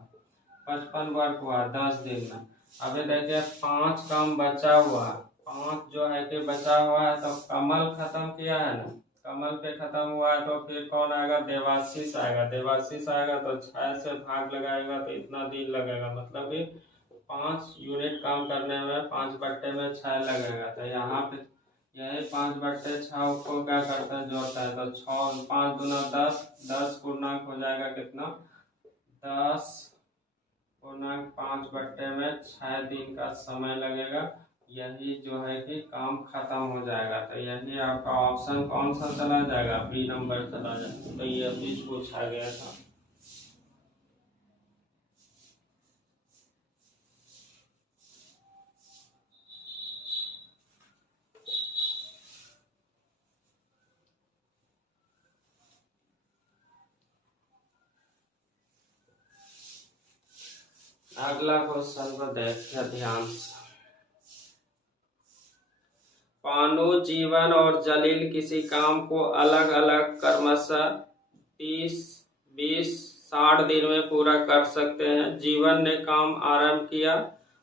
55 वर्क हुआ 10 दिन में। अभी देखिए 5 काम बचा हुआ है, 5 जो है कि बचा हुआ है, तो कमल खत्म किया है ना, कमल पे खत्म हुआ है, तो फिर कौन आएगा, देवाशीष आएगा। देवाशीष आएगा तो 6 से भाग लगाएगा तो इतना दिन लगेगा, मतलब कि 5 यूनिट काम करने में 5/6 लगेगा। तो यहाँ पे यही 5/6 को क्या करता है, जोड़ता है, तो 6 5 दूना 10, 10 पूर्णांक हो जाएगा कितना, 10 पूर्णांक 5/6 दिन का समय लगेगा। यही जो है कि काम खत्म हो जाएगा। तो यही आपका ऑप्शन कौन सा चला जाएगा, बी नंबर चला जाएगा। तो ये अभी पूछा गया था। अगला क्वेश्चन को देखिए ध्यान से। पांडु, जीवन और जलील किसी काम को अलग अलग क्रमशः 30, 20, 60 दिन में पूरा कर सकते हैं। जीवन ने काम आरंभ किया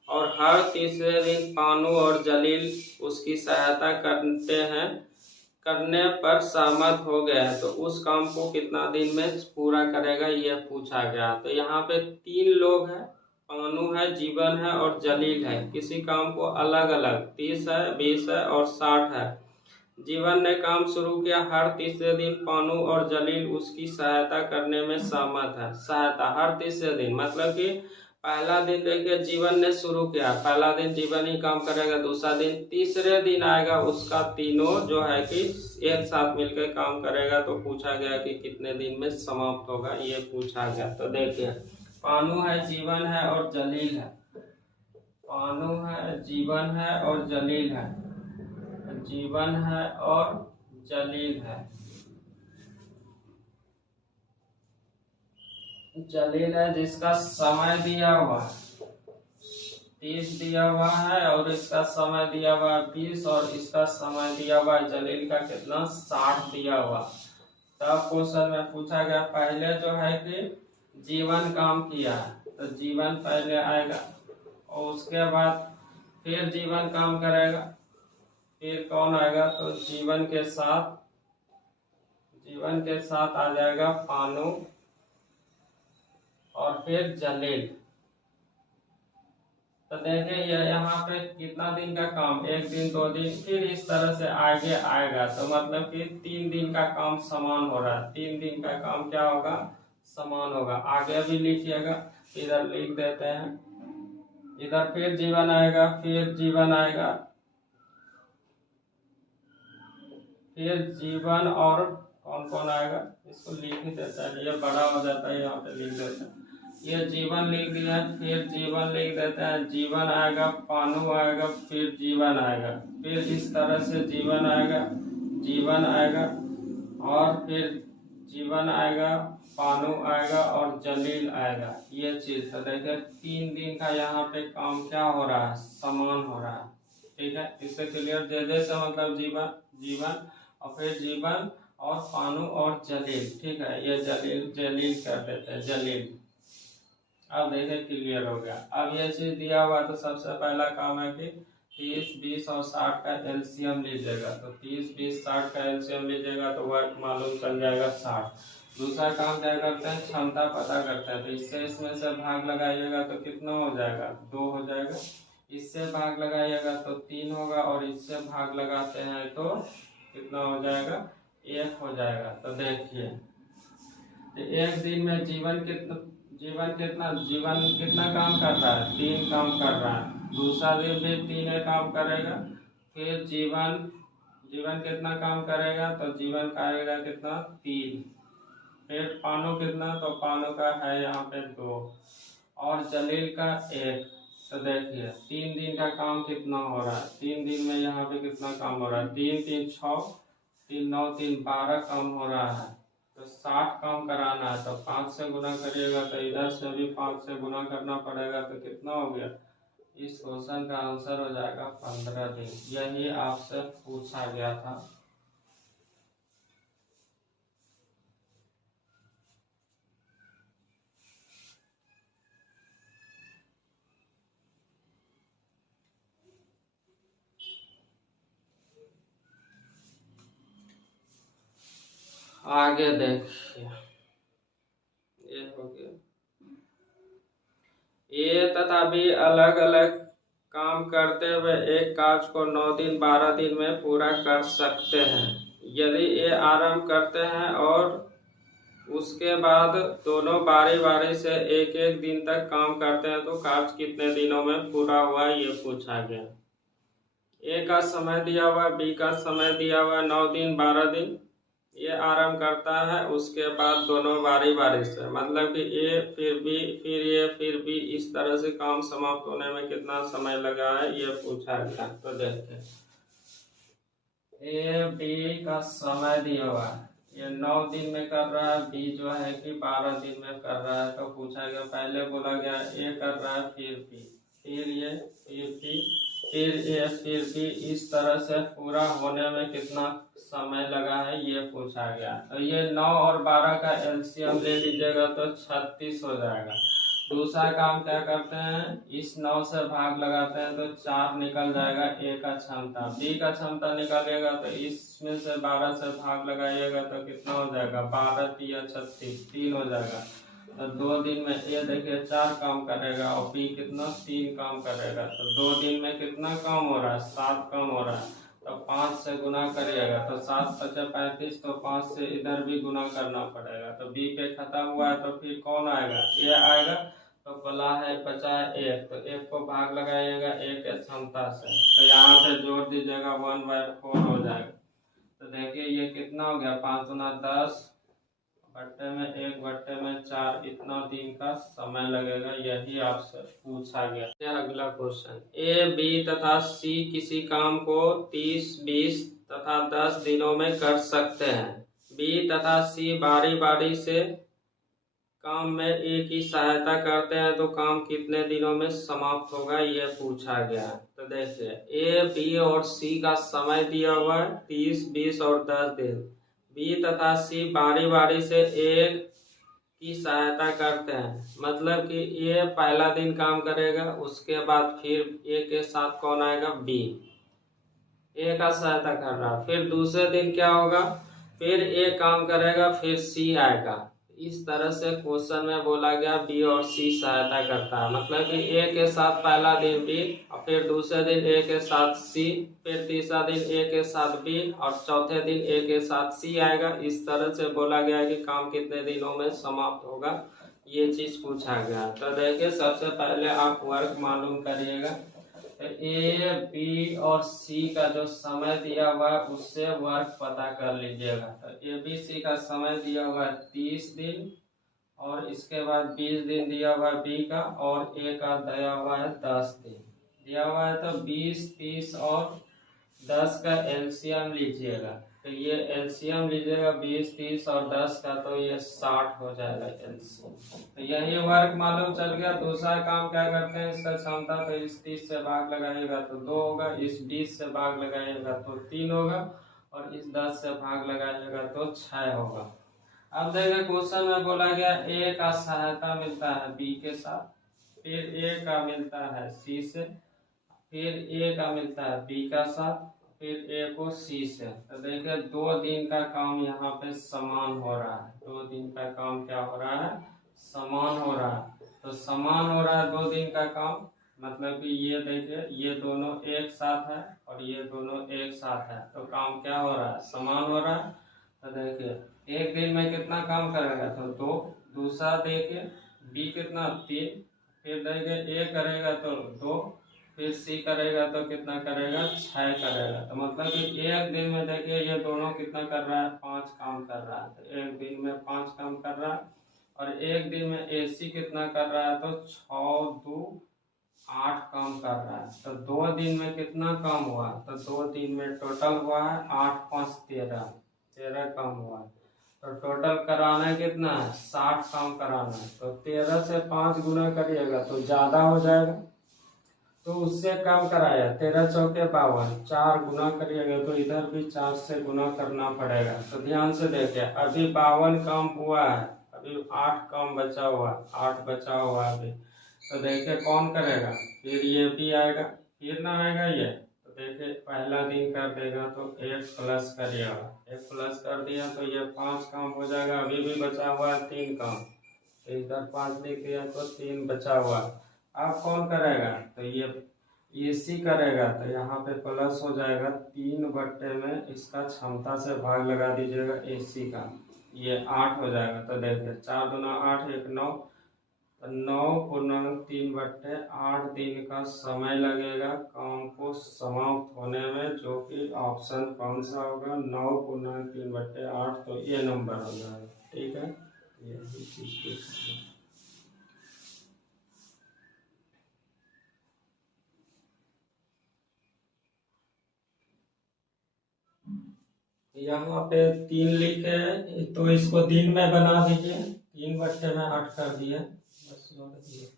और हर तीसरे दिन पानू और जलील उसकी सहायता करने पर सहमत हो गया है, तो उस काम को कितना दिन में पूरा करेगा यह पूछा गया। तो यहाँ पे 3 लोग हैं, पानू है, जीवन है और जलील है। किसी काम को अलग अलग 30 है, 20 है और 60 है। जीवन ने काम शुरू किया, हर तीसरे दिन पानू और जलील उसकी सहायता करने में सहमत है। सहायता हर तीसरे दिन, मतलब कि पहला दिन देखिए जीवन ने शुरू किया, पहला दिन जीवन ही काम करेगा, दूसरा दिन, तीसरे दिन आएगा उसका तीनों जो है कि एक साथ मिलकर काम करेगा। तो पूछा गया कि कितने दिन में समाप्त होगा, ये पूछा गया। तो देखिए पानू है, जीवन है और जलील है। पानू है, जीवन है और जलील है। जीवन है और जलील है। जलील है जिसका समय दिया हुआ 30 दिया हुआ है और इसका समय दिया हुआ 20 और इसका समय दिया हुआ जलील का कितना 60 दिया हुआ। तब क्वेश्चन में पूछा गया पहले जो है कि जीवन काम किया है, तो जीवन पहले आएगा और उसके बाद फिर जीवन काम करेगा, फिर कौन आएगा, तो जीवन के साथ आ जाएगा पानू और फिर जलील। तो देखिए यहाँ पे कितना दिन का काम, 1 दिन 2 दिन, फिर इस तरह से आगे आएगा। तो मतलब कि 3 दिन का काम समान हो रहा है, 3 दिन का काम क्या होगा, समान होगा। आगे भी लिखिएगा, इधर लिख देते हैं। इधर फिर जीवन आएगा, फिर जीवन आएगा, फिर जीवन और कौन कौन आएगा इसको लिख ही देता है, ये बड़ा हो जाता है, यहाँ पे लिख देते हैं। ये जीवन लिख दिया, फिर जीवन लिख देते हैं, जीवन आएगा, पानू आएगा, फिर जीवन आएगा, फिर इस तरह से जीवन आएगा, जीवन आएगा और फिर जीवन आएगा, पानू आएगा और जलील आएगा। ये चीज तो देखिए 3 दिन का यहाँ पे काम क्या हो रहा है, समान हो रहा है। ठीक है, इससे क्लियर। दे से मतलब जीवन और फिर जीवन और पानू और जलील। ठीक है, ये जलील कर देते हैं, जलील। अब देखिए क्लियर हो गया। अब ये चीज दिया हुआ, तो सबसे पहला काम है कि 30, 20 और 60 का एलसीएम लीजिएगा। तो 30, 20, 60 का एलसीएम लीजिएगा तो वह मालूम चल जाएगा 60। दूसरा काम क्या करते हैं, क्षमता पता करते हैं। तो इससे इसमें से भाग लगाइएगा तो कितना हो जाएगा, 2 हो जाएगा। इससे भाग लगाइएगा तो 3 होगा और इससे भाग लगाते हैं तो कितना हो जाएगा, 1 हो जाएगा। तो देखिए एक दिन में जीवन कितना काम कर रहा है, 3 काम कर रहा है। दूसरा दिन भी 3 काम करेगा। फिर जीवन कितना काम करेगा, तो जीवन करेगा कितना, 3। फिर पानू कितना, तो पानू का है यहाँ पे 2 और जलील का 1। तो देखिए 3 दिन का काम कितना हो रहा है, 3 दिन में यहाँ पे कितना काम हो रहा है, 3 3 6, 3 9 3 12 काम हो रहा है। तो 60 काम कराना है, तो 5 से गुना करिएगा, तो इधर से भी 5 से गुना करना पड़ेगा। तो कितना हो गया, इस क्वेश्चन का आंसर हो जाएगा 15 दिन। यही आपसे पूछा गया था। आगे देखिए, ये हो गया। ये तथा भी अलग अलग काम करते हुए एक कार्य को 9 दिन 12 दिन में पूरा कर सकते हैं। यदि ये आरंभ करते हैं और उसके बाद दोनों बारी बारी से 1 1 दिन तक काम करते हैं तो कार्य कितने दिनों में पूरा हुआ, ये पूछा गया। ए का समय दिया हुआ, बी का समय दिया हुआ 9 दिन 12 दिन। ये आरंभ करता है, उसके बाद दोनों बारी बारी से, मतलब कि ए फिर बी फिर ए फिर बी, इस तरह से काम समाप्त होने में कितना समय लगा है, ये पूछा गया। तो देखते ए बी का समय दिया हुआ है, ये 9 दिन में कर रहा है, बी जो है कि 12 दिन में कर रहा है। तो पूछा गया, पहले बोला गया ए कर रहा है, फिर बी, फिर ये, फिर बी, फिर ए, फिर बी, इस तरह से पूरा होने में कितना समय लगा है, ये पूछा गया। तो ये 9 और 12 का एलसीएम ले लीजिएगा तो 36 हो जाएगा। दूसरा काम क्या करते हैं, इस 9 से भाग लगाते हैं तो 4 निकल जाएगा ए का क्षमता। बी का क्षमता निकालेगा तो इसमें से 12 से भाग लगाइएगा तो कितना हो जाएगा, 12 तिया 36, 3 हो जाएगा। तो 2 दिन में ए देखिए 4 काम करेगा और बी कितना 3 काम करेगा। तो 2 दिन में कितना काम हो रहा है, 7 काम हो रहा है। तो 5 से गुना करिएगा तो 7 × 35, तो 5 से इधर भी गुना करना पड़ेगा। तो बी पे खत्म हुआ है तो फिर कौन आएगा, ए आएगा। तो बोला है बचा है 1, तो 1 को भाग लगाइएगा 1 के क्षमता से, तो यहाँ पे जोड़ दीजिएगा 1/4 हो जाएगा। तो देखिए ये कितना हो गया, 5 × 10 बट्टे में 1 बट्टे में 4, इतना दिन का समय लगेगा। यही आपसे पूछा गया। अगला क्वेश्चन, ए बी तथा सी किसी काम को 30, 20 तथा 10 दिनों में कर सकते हैं। बी तथा सी बारी बारी से काम में ए की सहायता करते हैं तो काम कितने दिनों में समाप्त होगा, ये पूछा गया। तो देखिए ए बी और सी का समय दिया हुआ है 30, 20 और 10 दिन। बी तथा सी बारी बारी से ए की सहायता करते हैं, मतलब कि ए पहला दिन काम करेगा, उसके बाद फिर ए के साथ कौन आएगा, बी ए का सहायता कर रहा। फिर दूसरे दिन क्या होगा, फिर ए काम करेगा, फिर सी आएगा। इस तरह से क्वेश्चन में बोला गया बी और सी सहायता करता है, मतलब कि ए के साथ पहला दिन बी और फिर दूसरे दिन ए के साथ सी, फिर तीसरा दिन ए के साथ बी और चौथे दिन ए के साथ सी आएगा। इस तरह से बोला गया है कि काम कितने दिनों में समाप्त होगा, ये चीज पूछा गया। तो देखिए सबसे पहले आप वर्क मालूम करिएगा। ए बी और सी का जो समय दिया हुआ है उससे वर्क पता कर लीजिएगा। तो ए बी सी का समय दिया हुआ है 30 दिन और इसके बाद 20 दिन दिया हुआ है बी का, और ए का दिया हुआ है 10 दिन दिया हुआ है। तो 20, 30 और 10 का एलसीएम लीजिएगा। तो ये एलसीएम लीजिएगा 20, 30 और 10 का, तो ये 60 हो जाएगा एलसीएम। तो यही वर्क मालूम चल गया। दूसरा काम क्या करते हैं, इसका क्षमता, तो इस 30 से भाग लगाइएगा तो 2 होगा, इस 20 से भाग लगाइएगा तो 3 होगा और इस 10 से भाग लगाइएगा तो 6 होगा। अब देखिए क्वेश्चन में बोला गया ए का सहायता मिलता है बी के साथ, फिर ए का मिलता है सी से, फिर ए का मिलता है बी का साथ, फिर ए को सी से। तो देखिए 2 दिन का काम यहाँ पे समान हो रहा है। 2 दिन का काम क्या हो रहा है, समान हो रहा है। तो समान हो रहा है 2 दिन का काम, मतलब कि ये देखिए ये दोनों एक साथ है और ये दोनों एक साथ है, तो काम क्या हो रहा है, समान हो रहा है। तो देखिए एक दिन में कितना काम करेगा, तो 2। दूसरा देखिए बी कितना 3, फिर देखिए ए करेगा तो 2, फिर सी करेगा तो कितना करेगा, 6 करेगा। तो मतलब कि एक दिन में देखिए ये दोनों कितना कर रहा है, 5 काम कर रहा है। तो एक दिन में 5 काम कर रहा है और एक दिन में एसी कितना कर रहा है, तो 6, 2, 8 काम कर रहा है। तो 2 दिन में कितना काम हुआ, तो 2 दिन में टोटल हुआ है 8, 5, 13 काम हुआ है। तो टोटल कराना है कितना है, 60 काम कराना है। तो 13 से 5 गुना करिएगा तो ज्यादा हो जाएगा, तो उससे कम कराया 13 चौके 52, 4 गुना करिएगा तो इधर भी 4 से गुना करना पड़ेगा। तो ध्यान से देखिए अभी 52 काम हुआ है, अभी 8 काम बचा हुआ, 8 बचा हुआ अभी। तो देखिए कौन करेगा, फिर ये भी आएगा, फिर ना आएगा ये। तो देखिए पहला दिन कर देगा तो 1 प्लस करिएगा, 1 प्लस कर दिया तो ये 5 काम हो जाएगा। अभी भी बचा हुआ है 3 काम, तो इधर 5 लिख दिया तो 3 बचा हुआ। अब कौन करेगा, तो ये सी करेगा, तो यहाँ पे प्लस हो जाएगा 3 बट्टे में इसका क्षमता से भाग लगा दीजिएगा एसी का, ये 8 हो जाएगा। तो देखिए 4 दूना 8, 1 9, तो 9×3 बट्टे 8 दिन का समय लगेगा काम को समाप्त होने में, जो कि ऑप्शन कौन सा होगा, 9×3 बट्टे 8, तो ये नंबर हो जाएगा। ठीक है, यही चीज यहाँ पे 3 लिखे हैं, तो इसको दिन में बना दीजिए, 3 बट्टे में 8 कर दिए, बस जोड़ दिए।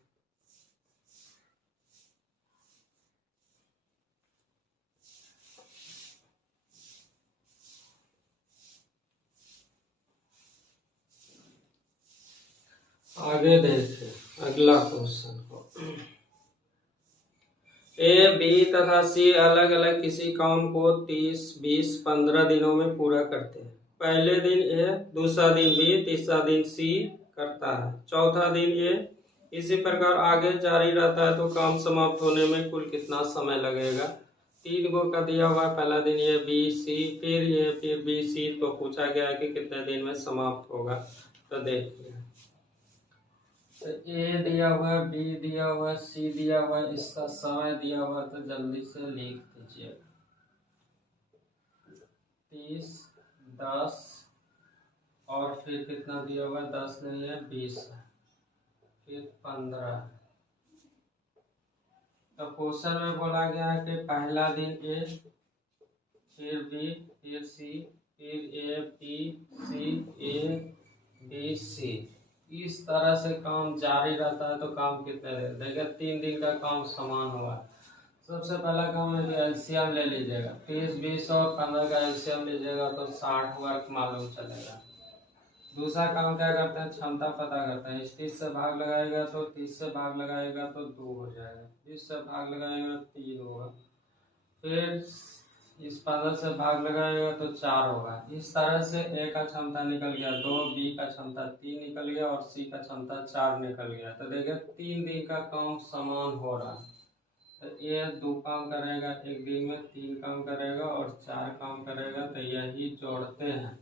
आगे देखिए अगला क्वेश्चन को, ए, बी तथा सी अलग अलग किसी काम को 30, 20, 15 दिनों में पूरा करते हैं। पहले दिन ए, दूसरा दिन बी, तीसरा दिन सी करता है, चौथा दिन ए, इसी प्रकार आगे जारी रहता है तो काम समाप्त होने में कुल कितना समय लगेगा। 3 गो का दिया हुआ है, पहला दिन ए, बी, सी, फिर ए, फिर बी, सी, तो पूछा गया है कि कितने दिन में समाप्त होगा। तो देखिए, तो ए दिया हुआ है, बी दिया हुआ है, सी दिया हुआ है, इसका समय दिया हुआ है, तो जल्दी से लिख दीजिए। 30, 10 और फिर कितना दिया हुआ है, 10 नहीं है, 20 है, फिर 15। तो क्वेश्चन में बोला गया है कि पहला दिन ए, फिर बी, फिर सी, फिर ए, बी, सी, ए, बी, सी, इस तरह से काम जारी रहता है तो काम कितने दिन। देखिए 3 दिन का काम समान हुआ है। सबसे पहला काम है कि एलसीएम ले लीजिएगा, 30, 20 और 15 का एलसीएम लीजिएगा तो 60 वर्क मालूम चलेगा। दूसरा काम क्या करते हैं, क्षमता पता करते हैं। 30 से भाग लगाएगा तो 30 से भाग लगाएगा तो 2 हो जाएगा, 20 से भाग लगाएगा तो 3 होगा, फिर इस 15 से भाग लगाएगा तो 4 होगा। इस तरह से ए का क्षमता निकल गया 2, बी का क्षमता 3 निकल गया और सी का क्षमता 4 निकल गया। तो देखिए 3 दिन का काम समान हो रहा है। तो ये 2 काम करेगा एक दिन में, 3 काम करेगा और 4 काम करेगा, तो यही जोड़ते हैं।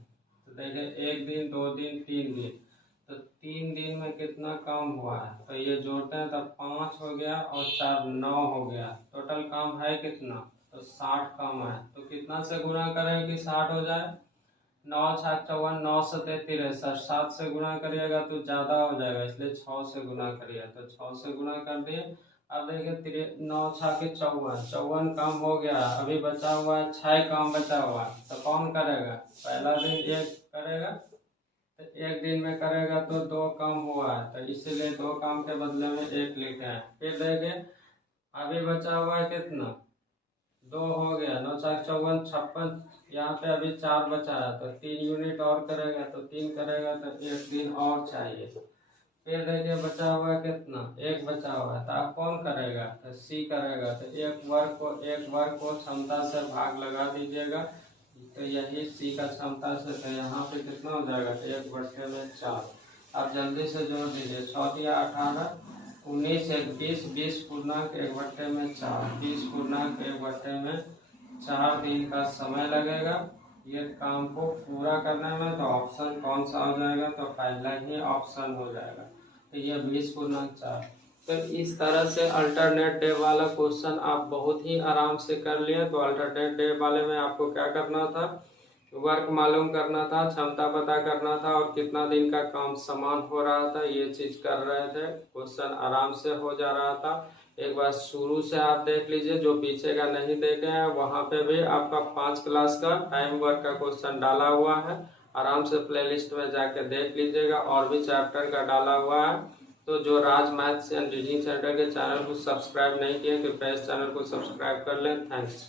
तो देखिए 1 दिन, 2 दिन, 3 दिन, तो 3 दिन में कितना काम हुआ है, तो ये जोड़ते हैं तो 5 हो गया और 4 9 हो गया। टोटल काम है कितना, तो 60 काम है। तो कितना से गुणा करें कि 60 हो जाए, 9 6 54, 9 से 33, 7 से गुणा करिएगा तो ज़्यादा हो जाएगा, इसलिए 6 से गुणा करिए, तो 6 से गुणा कर दिए। अब देखिए 9 6 के 54 काम हो गया, अभी बचा हुआ है 6 काम बचा हुआ है, तो कौन करेगा, पहला दिन एक करेगा, तो एक दिन में करेगा तो 2 काम हुआ है, तो इसीलिए 2 काम के बदले में 1 लिखे हैं। फिर देखिए अभी बचा हुआ है कितना, 2 हो गया, 9 4 54 56, यहाँ पे अभी 4 बचा है, तो 3 यूनिट और करेगा, तो 3 करेगा तो 1 दिन और चाहिए। फिर देखिए बचा हुआ है कितना, 1 बचा हुआ है, तो आप कौन करेगा, तो सी करेगा, तो एक वर्ग को क्षमता से भाग लगा दीजिएगा, तो यही सी का क्षमता से, तो यहाँ पे कितना हो जाएगा, 1/4। आप जल्दी से जोड़ दीजिए, 6 या 18, 19 1 20, 20 पूर्णांक 1/4, 20 पूर्णांक 1/4 दिन का समय लगेगा ये काम को पूरा करने में। तो ऑप्शन कौन सा हो जाएगा, तो पहला ही ऑप्शन हो जाएगा, तो ये 20/4। तो इस तरह से अल्टरनेट डे वाला क्वेश्चन आप बहुत ही आराम से कर लिए। तो अल्टरनेट डे वाले में आपको क्या करना था, वर्क मालूम करना था, क्षमता पता करना था और कितना दिन का काम समान हो रहा था, ये चीज कर रहे थे। क्वेश्चन आराम से हो जा रहा था। एक बार शुरू से आप देख लीजिए, जो पीछे का नहीं देखे हैं वहाँ पे भी आपका 5 क्लास का टाइम वर्क का क्वेश्चन डाला हुआ है, आराम से प्लेलिस्ट में जाके देख लीजिएगा। और भी चैप्टर का डाला हुआ है। तो जो राज मैथ्स एंड रीजनिंग सेंटर के चैनल को सब्सक्राइब नहीं किए, कृपया इस चैनल को सब्सक्राइब कर लें। थैंक्स।